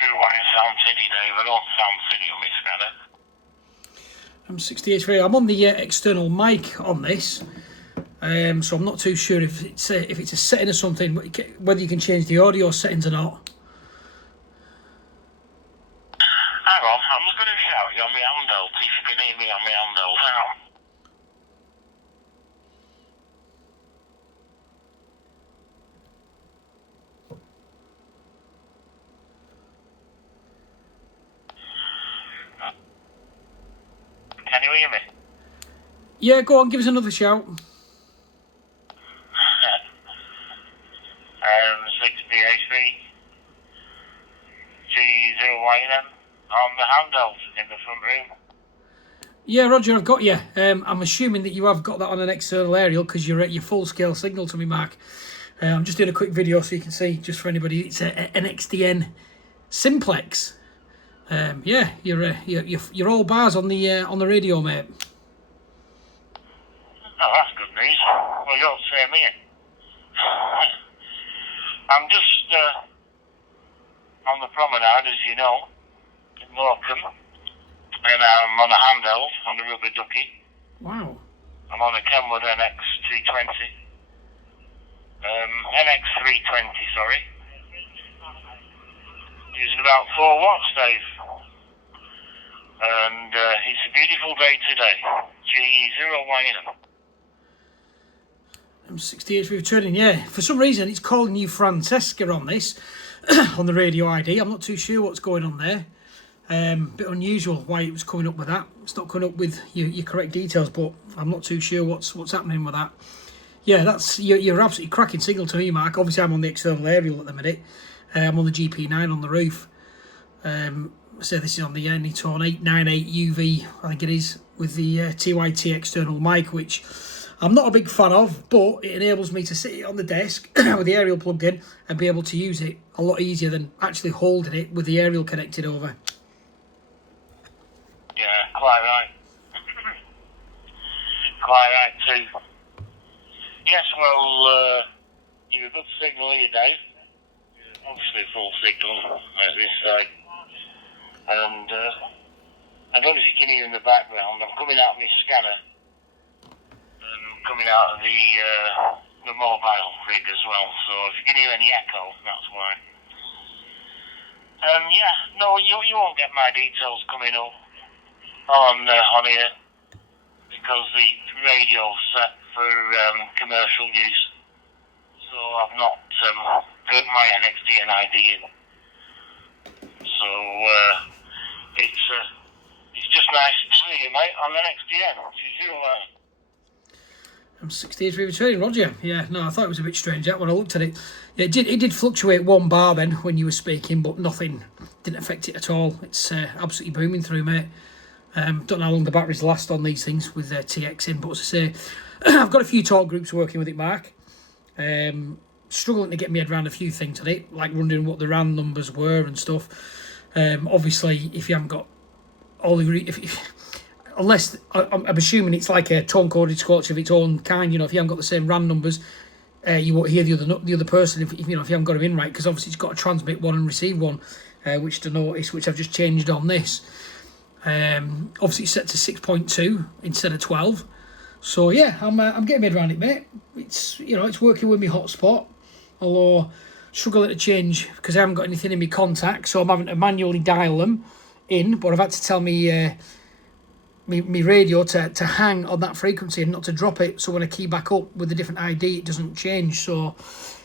sure why it sounds silly, Dave. I don't sound silly on my scanner. I'm 68. I'm on the external mic on this, so I'm not too sure if it's a setting or something, whether you can change the audio settings or not. Hang on, I'm just going to shout you on my handheld, see if you can hear me on my handheld. Hang on. Can you hear me? Yeah, go on, give us another shout. 68 G0ynm on the handheld in the front room. Yeah, Roger, I've got you. I'm assuming that you have got that on an external aerial because you're at your full-scale signal to me, Mark. I'm just doing a quick video so you can see, just for anybody. It's an Nxdn simplex. Yeah, you're all bars on the radio, mate. Oh, that's good news. Well, you're the same here. I'm just on the promenade, as you know, in Morcabme, and I'm on a handheld, on a rubber ducky. Wow. I'm on a Kenwood NX320. NX320, sorry. Using about 4 watts, Dave. And it's a beautiful day today. G0ynm. I'm 68 returning, yeah. For some reason, it's calling you Francesca on this, on the radio ID. I'm not too sure what's going on there. Bit unusual why it was coming up with that. It's not coming up with your correct details, but I'm not too sure what's happening with that. Yeah, that's you're absolutely cracking signal to me, Mark. Obviously, I'm on the external aerial at the minute. I'm on the GP9 on the roof. So this is on the Nxdn 898 UV, I think it is, with the TYT external mic, which I'm not a big fan of, but it enables me to sit on the desk with the aerial plugged in and be able to use it a lot easier than actually holding it with the aerial connected over. Yeah, quite right. Quite right too. Yes, well, you're a good signal here, Dave. Obviously full signal at this side. And I don't know if you can hear in the background, I'm coming out of my scanner. And I'm coming out of the mobile rig as well. So if you can hear any echo, that's why. Yeah, no, you won't get my details coming up on here, because the radio's set for commercial use, so I've not put my Nxdn ID in. So it's just nice to see you, mate, on the Nxdn. I'm 68 returning, Roger. Yeah, no, I thought it was a bit strange that when I looked at it. Yeah, it did fluctuate 1 bar then when you were speaking, but nothing didn't affect it at all. It's absolutely booming through, mate. Don't know how long the batteries last on these things with TX in, but as I say, I've got a few talk groups working with it, Mark. Struggling to get my head around a few things on it, like wondering what the RAN numbers were and stuff. Obviously, if you haven't got all the... unless, I'm assuming it's like a tone-coded squelch of its own kind, you know, if you haven't got the same RAN numbers, you won't hear the other person if you haven't got them in right, because obviously it's got to transmit one and receive one, which to notice, which I've just changed on this. Obviously it's set to 6.2 instead of 12. So yeah, I'm getting my head around it, mate. It's it's working with my hotspot, although struggling to change because I haven't got anything in my contacts, so I'm having to manually dial them in. But I've had to tell me me radio to hang on that frequency and not to drop it, so when I key back up with a different ID, it doesn't change. So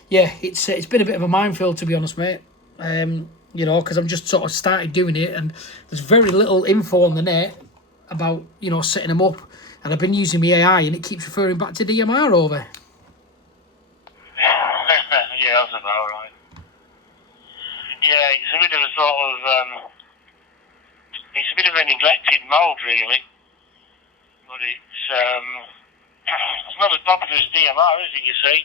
yeah, it's been a bit of a minefield, to be honest, mate. Because I've just sort of started doing it, and there's very little info on the net about setting them up, and I've been using my AI, and it keeps referring back to DMR over. Yeah, that's about right. Yeah, it's a bit of a sort of it's a bit of a neglected mode, really. But it's not as popular as DMR, is it, you see?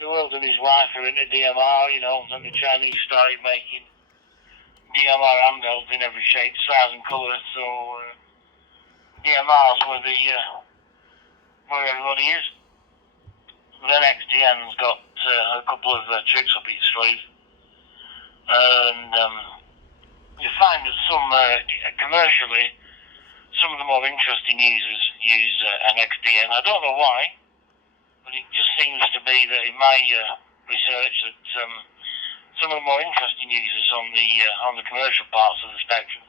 The world and his wife are into DMR, and the Chinese started making DMR handhelds in every shape, size and colour, so DMR's where everybody is. But then Nxdn's got a couple of tricks up its sleeve. and you find that some commercially, some of the more interesting users use Nxdn. I don't know why, but it just seems to be that in my research that some of the more interesting users on the commercial parts of the spectrum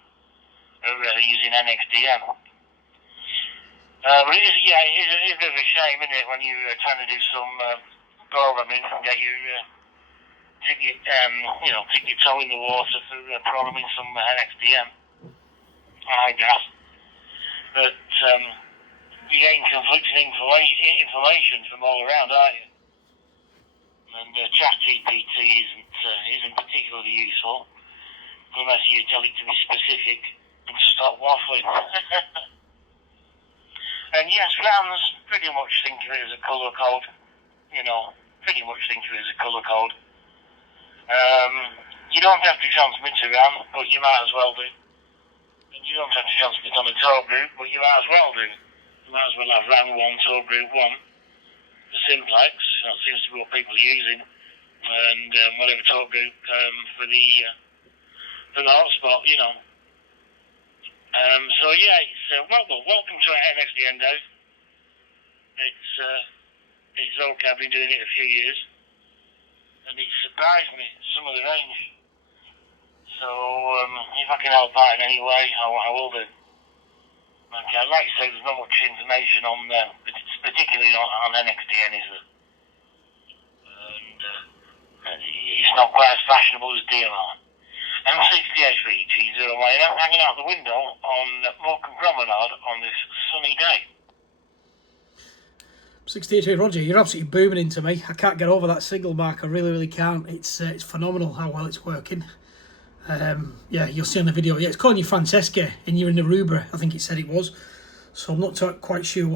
are using Nxdn. But it is a bit of a shame, isn't it, when you're trying to do some programming and get your tip your toe in the water for programming some Nxdn. I guess. But you're getting conflicting information from all around, aren't you? And ChatGPT isn't particularly useful unless you tell it to be specific and stop waffling. And yes, fans pretty much think of it as a colour code. Pretty much think of it as a colour code. You don't have to transmit to RAM, but you might as well do. And you don't have to transmit on a talk group, but you might as well do. You might as well have RAM 1, talk group 1, the simplex. That seems to be what people are using, and whatever talk group for the hotspot. So yeah, it's welcome to Nxdn, Dave. It's okay. I've been doing it a few years, and it surprised me some of the range. So if I can help out in any way, I will do. Okay, I'd like to say there's not much information on particularly on Nxdn, is there? And it's not quite as fashionable as DMR. M68 G0ynm hanging out the window on Morcabme Promenade on this sunny day. 68 Roger, you're absolutely booming into me. I can't get over that signal, Mark. I really can't. It's phenomenal how well it's working. Yeah, you'll see on the video. Yeah, it's calling you Francesca and you're in Aruba, I think it said it was. So I'm not quite sure